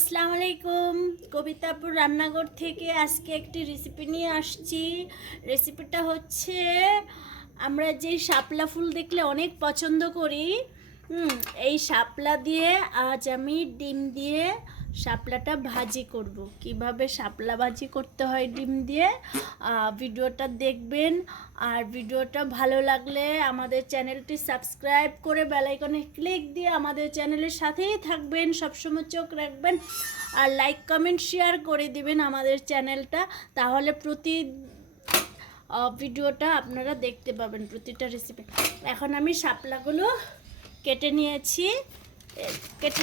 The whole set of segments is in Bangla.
আসসালামু আলাইকুম। কবিতা আপুর রান্নাঘর থেকে আজকে একটি রেসিপি নিয়ে আসছি। রেসিপিটা হচ্ছে আমরা যে শাপলা ফুল দেখলে অনেক পছন্দ করি, এই শাপলা দিয়ে আজ আমি ডিম দিয়ে শাপলাটা ভাজি করব। কিভাবে শাপলা ভাজি করতে হয় ডিম দিয়ে ভিডিওটা দেখবেন। আর ভিডিওটা ভালো লাগলে আমাদের চ্যানেলটি সাবস্ক্রাইব করে বেল আইকনে ক্লিক দিয়ে আমাদের চ্যানেলের সাথেই থাকবেন, সবসময় চোখ রাখবেন আর লাইক কমেন্ট শেয়ার করে দিবেন আমাদের চ্যানেলটা। তাহলে প্রতি ভিডিওটা আপনারা দেখতে পাবেন, প্রতিটা রেসিপি। এখন আমি শাপলাগুলো কেটে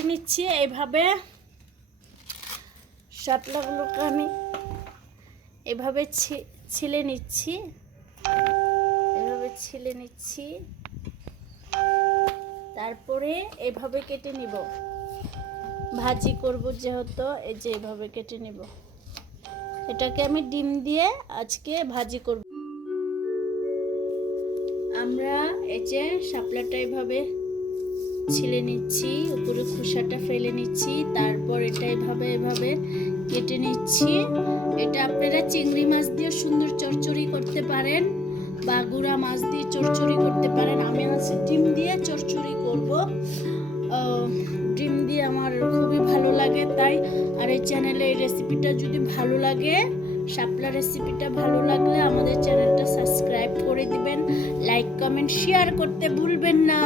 নিচ্ছি এইভাবে। শাপলাগুলোকে আমি এভাবে ছিলে নিচ্ছি, তারপরে এভাবে কেটে নিব। ভাজি করব যেহেতু, এই যে এভাবে কেটে নিব। এটাকে আমি ডিম দিয়ে আজকে ভাজি করব। আমরা এই যে শাপলাটা এভাবে ছিলে নিচ্ছি, উপরে খোসাটা ফেলে নিচ্ছি, তারপর এটা এভাবে কেটে নিচ্ছি। এটা আপনারা চিংড়ি মাছ দিয়ে সুন্দর চচ্চড়ি করতে পারেন বা গুঁড়া মাছ দিয়ে চচ্চড়ি করতে পারেন। আমি আজকে ডিম দিয়ে চচ্চড়ি করব। ডিম দিয়ে আমার খুবই ভালো লাগে তাই। আর এই চ্যানেলে এই রেসিপিটা যদি ভালো লাগে, শাপলা রেসিপিটা ভালো লাগলে আমাদের চ্যানেলটা সাবস্ক্রাইব করে দিবেন, লাইক কমেন্ট শেয়ার করতে ভুলবেন না।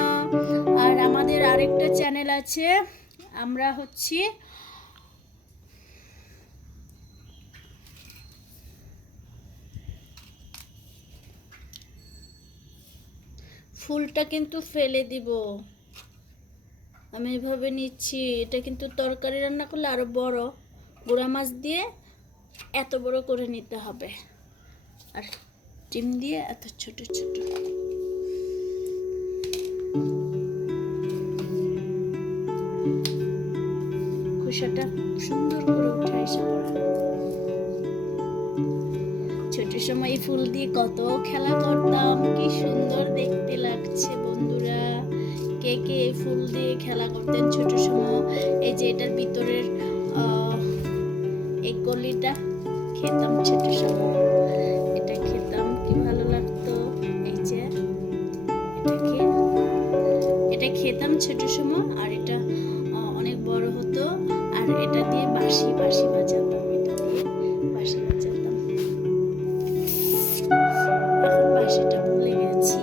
আর আমাদের আরেকটা চ্যানেল আছে, আমরা হচ্ছি ফুলটা কিন্তু ফেলে দিব। আমি এভাবে নিচ্ছি। এটা কিন্তু তরকারি রান্না করলে আরো বড়, গুঁড়া মাছ দিয়ে এত বড় করে নিতে হবে, আর ডিম দিয়ে এত ছোট ছোট। খোসাটা সুন্দর করে উঠে এসে পড়ে। ছোট সময় ফুল দিয়ে কত খেলা করতাম, কি সুন্দর দেখতে লাগছে বন্ধুরা। কে কে ফুল দিয়ে খেলা করতেন ছোট সময়? এই যে এটার ভিতরের এই কলিটা খেতাম ছোট সময়, এটা খেতাম, কি ভালো লাগতো। এই যে এটা খেতাম ছোট সময়, আর এটা অনেক বড় হতো। আর এটা দিয়ে বাঁশি বাজাতাম, এটা দিয়ে বাঁশি বাজাতাম। এখন বাঁশিটা ভুলে গেছি।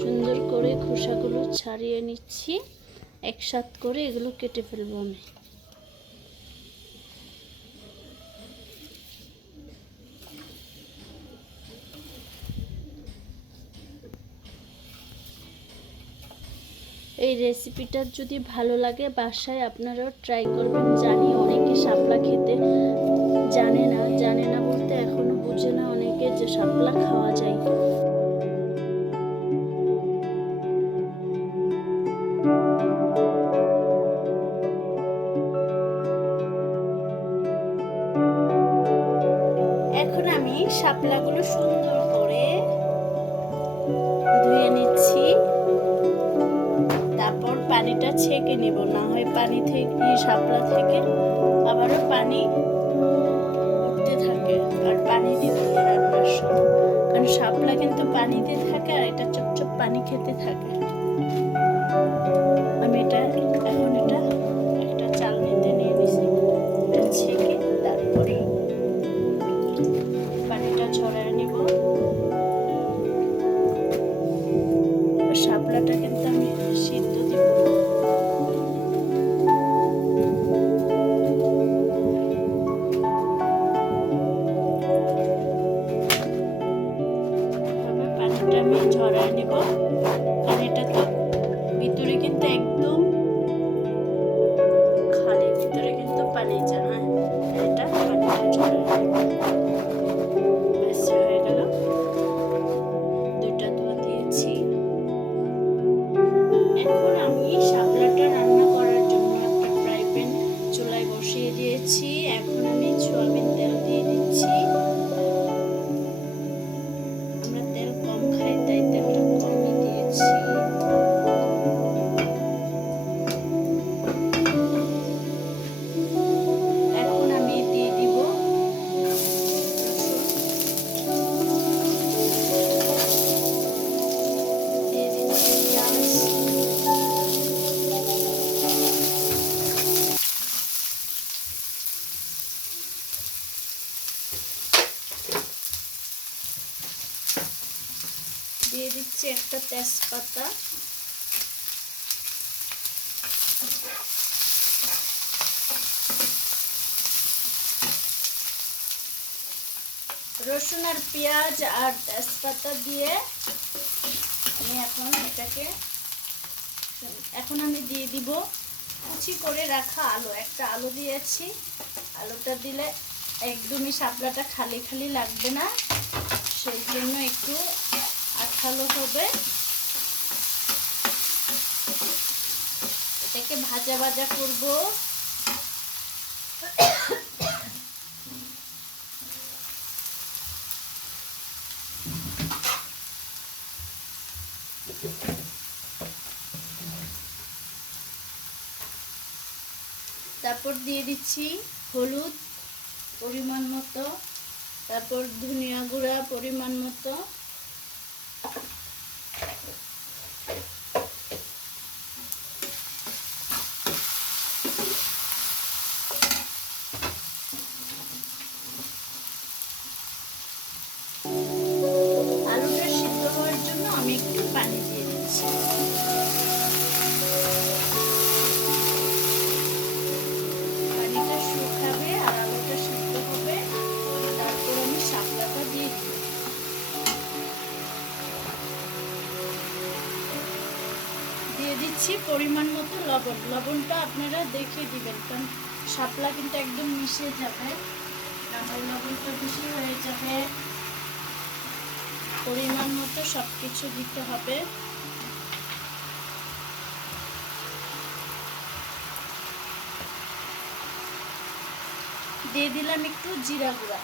সুন্দর করে খোসাগুলো ছাড়িয়ে নিচ্ছি, একসাথে করে এগুলো কেটে ফেলবো আমি। এই রেসিপিটা যদি ভালো লাগে বাসায় আপনারাও ট্রাই করবেন। জানি অনেকে শাপলা খেতে জানে না বলতে এখনো বুঝে না অনেকে যে শাপলা খাওয়া যায়। এখন আমি শাপলাগুলো সুন্দর করে ধুয়ে নিচ্ছি, তারপর পানিটা ছেঁকে নিব। না হয় পানি থেকে, শাপলা থেকে আবারও পানি উঠতে থাকে, আর পানি দিতে হয় রান্নার সময়, কারণ শাপলা কিন্তু পানিতে থাকে আর এটা চপচপ পানি খেতে থাকে। আমি এটা এখন একটা চালনিতে নিয়ে নিছি, এটা ছেঁকে তারপরে পানিটা ঝরায় নিব। শাপলাটা কিন্তু আমি সিদ্ধ দিব। পানিটা আমি ঝরায় নেব, কারণ এটা তো ভিতরে কিন্তু একদম দিচ্ছি একটা তেজপাতা, রসুন আর পেঁয়াজ আর তেজপাতা দিয়ে আমি এখন আমি দিয়ে দিব কুচি করে রাখা আলু। একটা আলু দিয়েছি, আলুটা দিলে একদমই শাপলাটা খালি খালি লাগবে না, সেই জন্য একটু আঠালো হবে। এটাকে ভাজা ভাজা করব। তারপর দিয়ে দিচ্ছি হলুদ পরিমাণ মতো, তারপর ধনিয়া গুঁড়া পরিমাণ মতো, আলুটা সিদ্ধ হওয়ার জন্য আমি একটু পানি দিয়ে দিচ্ছি। পানিটা শুকাবে আর আলুটা সিদ্ধ হবে, তারপর আমি শাপলাটা দিয়ে দিব। দিয়ে দিচ্ছি পরিমাণ মতো লবণ। লবণটা আপনারা দেখে দিবেন, কারণ শাপলা কিন্তু একদম মিশে যাবে, আমার লবণটা বেশি হয়ে যাবে। পরিমাণ মতো সবকিছু দিতে হবে। দিয়ে দিলাম একটু জিরা গুঁড়া।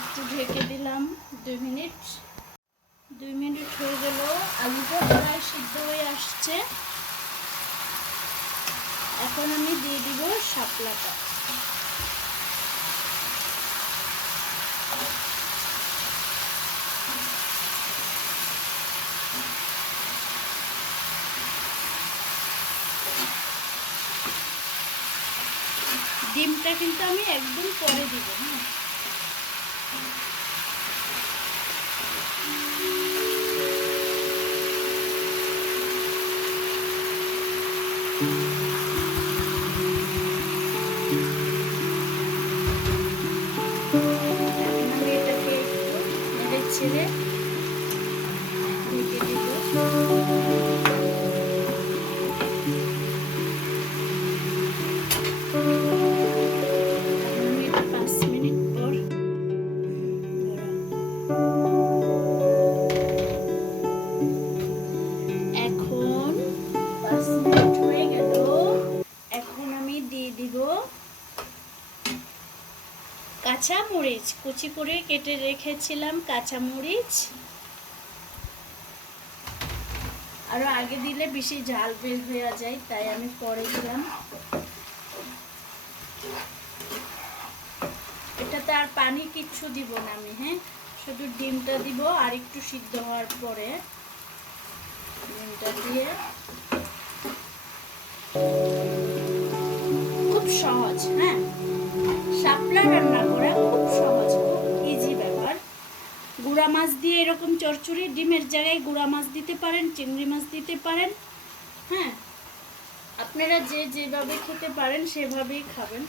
একটু ঢেকে দিলাম 2 মিনিট। 2 মিনিট হয়ে গেল, আলুটা প্রায় সিদ্ধ হয়ে আসছে। এখন আমি দিয়ে দিব শাপলাটা। ডিমটা কিন্তু আমি একদম পরে দিব। হ্যাঁ, আমি এটাকে একটু নেড়ে ছেড়ে ঢেকে দিব। কাঁচা মরিচ কুচি করে কেটে রেখেছিলাম, কাঁচা মরিচ। আরো আগে দিলে বেশি ঝাল বের হয়ে যায়, তাই আমি পরে দিলাম। এটাতে আর পানি কিচ্ছু দিব না আমি। হ্যাঁ, শুধু ডিমটা দিব, আর একটু সিদ্ধ হওয়ার পরে ডিমটা দিয়ে। খুব সহজ। হ্যাঁ, শাপলা রান্না করা খুব সহজ, খুব ইজি ব্যাপার। গুঁড়া মাছ দিয়ে এরকম চচ্চড়ি, ডিমের জায়গায় গুঁড়া মাছ দিতে পারেন, চিংড়ি মাছ দিতে পারেন। হ্যাঁ, আপনারা যে যেভাবে খেতে পারেন সেভাবেই খাবেন।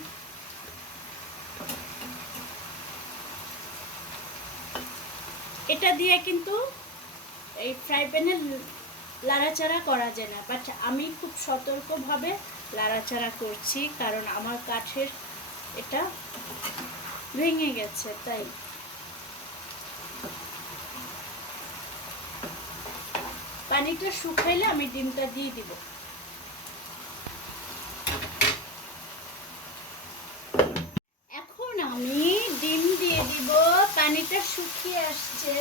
এটা দিয়ে কিন্তু এই ফ্রাই প্যানে লাড়াচাড়া করা যায় না, বাট আমি খুব সতর্কভাবে লাড়াচাড়া করছি, কারণ আমার কাঠের এটা ভেঙে গেছে। তাই পানিটা শুকাইলে আমি ডিমটা দিয়ে দিব। এখন আমি ডিম দিয়ে দিব। পানিটা শুকিয়ে আসছে,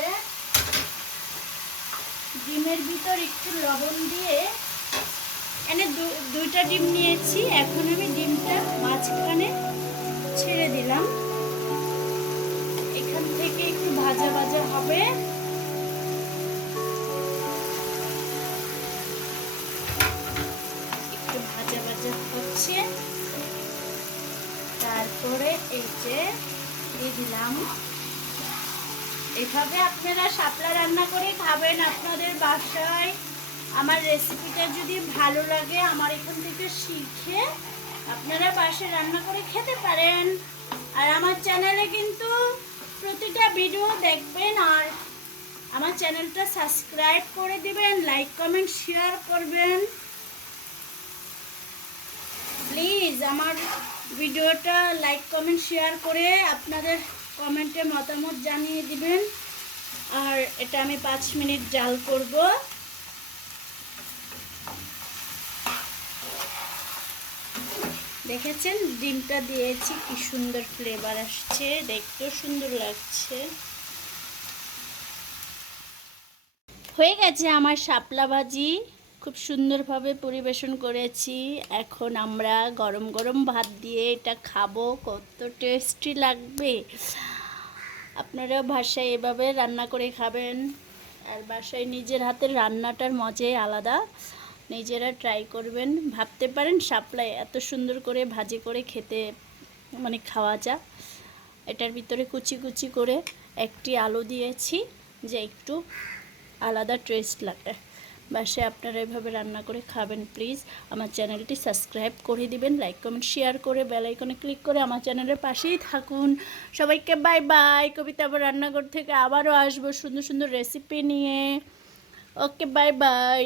ডিমের ভিতর একটু লবণ দিয়ে এনে দুইটা ডিম নিয়েছি। এখন আমি ডিমটা মাঝখানে ছেড়ে দিলাম। এখান থেকে একটু ভাজা ভাজা হবে। একটু ভাজা ভাজা হচ্ছে, তারপরে এই যে দিয়ে দিলাম। এভাবে আপনারা শাপলা রান্না করে খাবেন আপনাদের বাসায়। আমার রেসিপিটা যদি ভালো লাগে, আমার এখান থেকে শিখে আপনারা বাসায় রান্না করে খেতে পারেন। আর আমার চ্যানেলে কিন্তু প্রতিটা ভিডিও দেখবেন, আর আমার চ্যানেলটা সাবস্ক্রাইব করে দিবেন, লাইক কমেন্ট শেয়ার করবেন। প্লিজ আমার ভিডিওটা লাইক কমেন্ট শেয়ার করে আপনাদের কমেন্টে মতামত জানিয়ে দিবেন। আর এটা আমি 5 মিনিট জাল করব। দেখেছেন ডিমটা দিয়েছি, কি সুন্দর ফ্লেভার আসছে, দেখতেও সুন্দর লাগছে। হয়ে গেছে আমার শাপলা ভাজি, খুব সুন্দরভাবে পরিবেশন করেছি। এখন আমরা গরম গরম ভাত দিয়ে এটা খাবো, কত টেস্টি লাগবে। আপনারা বাসায় এভাবে রান্না করে খাবেন। আর বাসায় নিজের হাতের রান্নাটার মজাই আলাদা, নিজেরা ট্রাই করবেন। ভাবতে পারেন শাপলায় এত সুন্দর করে ভাজি করে খেতে মানে খাওয়া যায়। এটার ভিতরে কুচি কুচি করে একটি আলু দিয়েছি, যে একটু আলাদা টেস্ট লাগে। বাসায় আপনারা এভাবে রান্না করে খাবেন। প্লিজ আমার চ্যানেলটি সাবস্ক্রাইব করে দিবেন, লাইক কমেন্ট শেয়ার করে বেল আইকনে ক্লিক করে আমার চ্যানেলের পাশেই থাকুন। সবাইকে বাই বাই। কবিতা আবার রান্নাঘর থেকে আবারও আসবো সুন্দর সুন্দর রেসিপি নিয়ে। ওকে, বাই বাই।